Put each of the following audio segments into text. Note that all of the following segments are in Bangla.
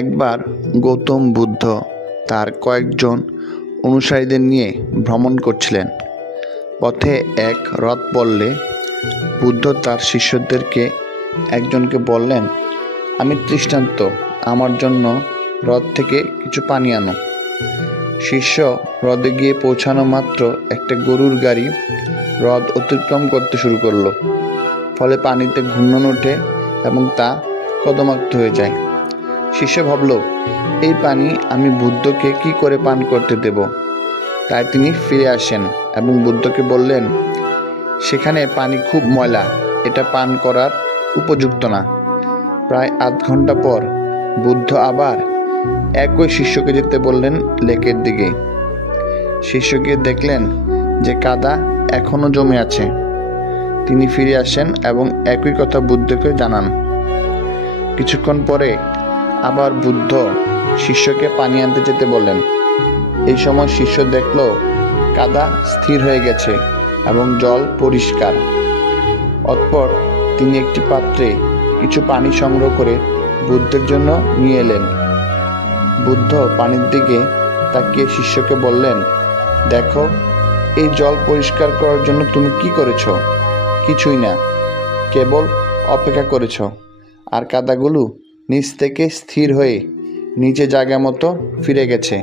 একবার গৌতম বুদ্ধ তার কয়েকজন অনুসারীদের নিয়ে ভ্রমণ করছিলেন। পথে এক হ্রদ পড়লে বুদ্ধ তার শিষ্যদেরকে একজনকে বললেন, আমি তৃষ্ণার্ত, আমার জন্য হ্রদ থেকে কিছু পানি আনো। শিষ্য হ্রদে গিয়ে পৌঁছানো মাত্র একটা গরুর গাড়ি হ্রদ অতিক্রম করতে শুরু করলো। ফলে পানিতে ঘূর্ণন ওঠে এবং তা কর্দমাক্ত হয়ে যায়। শিষ্য ভাবল, এই পানি আমি বুদ্ধকে কি করে পান করতে দেব? তাই তিনি ফিরে আসেন এবং বুদ্ধকে বললেন, সেখানে পানি খুব ময়লা, এটা পান করার উপযুক্ত না। প্রায় আধ ঘন্টা পর বুদ্ধ আবার একই শিষ্যকে যেতে বললেন লেকের দিকে। শিষ্য গিয়ে দেখলেন যে কাদা এখনো জমে আছে। তিনি ফিরে আসেন এবং একই কথা বুদ্ধকে জানান। কিছুক্ষণ পরে আবার বুদ্ধ শিষ্যকে পানি আনতে যেতে বললেন। এই সময় শিষ্য দেখল কাদা স্থির হয়ে গেছে এবং জল পরিষ্কার। অতঃপর তিনি একটি পাত্রে কিছু পানি সংগ্রহ করে বুদ্ধের জন্য নিয়ে এলেন। বুদ্ধ পানির দিকে তাকিয়ে শিষ্যকে বললেন, দেখো, এই জল পরিষ্কার করার জন্য তুমি কি করেছ? কিছুই না, কেবল অপেক্ষা করেছ। আর কাদাগুলো নিচ থেকে স্থির হয়ে নিচে জায়গা মতো ফিরে গেছে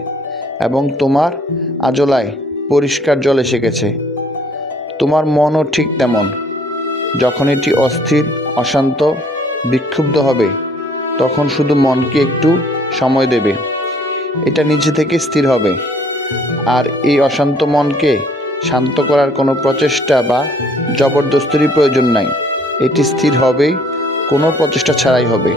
এবং তোমার আজলায় পরিষ্কার জল এসে গেছে। তোমার মনও ঠিক তেমন। যখন এটি অস্থির, অশান্ত, বিক্ষুব্ধ হবে, তখন শুধু মনকে একটু সময় দেবে, এটা নিজে থেকে স্থির হবে। আর এই অশান্ত মনকে শান্ত করার কোনো প্রচেষ্টা বা জবরদস্তির প্রয়োজন নাই। এটি স্থির হবেই, কোনো প্রচেষ্টা ছাড়াই হবে।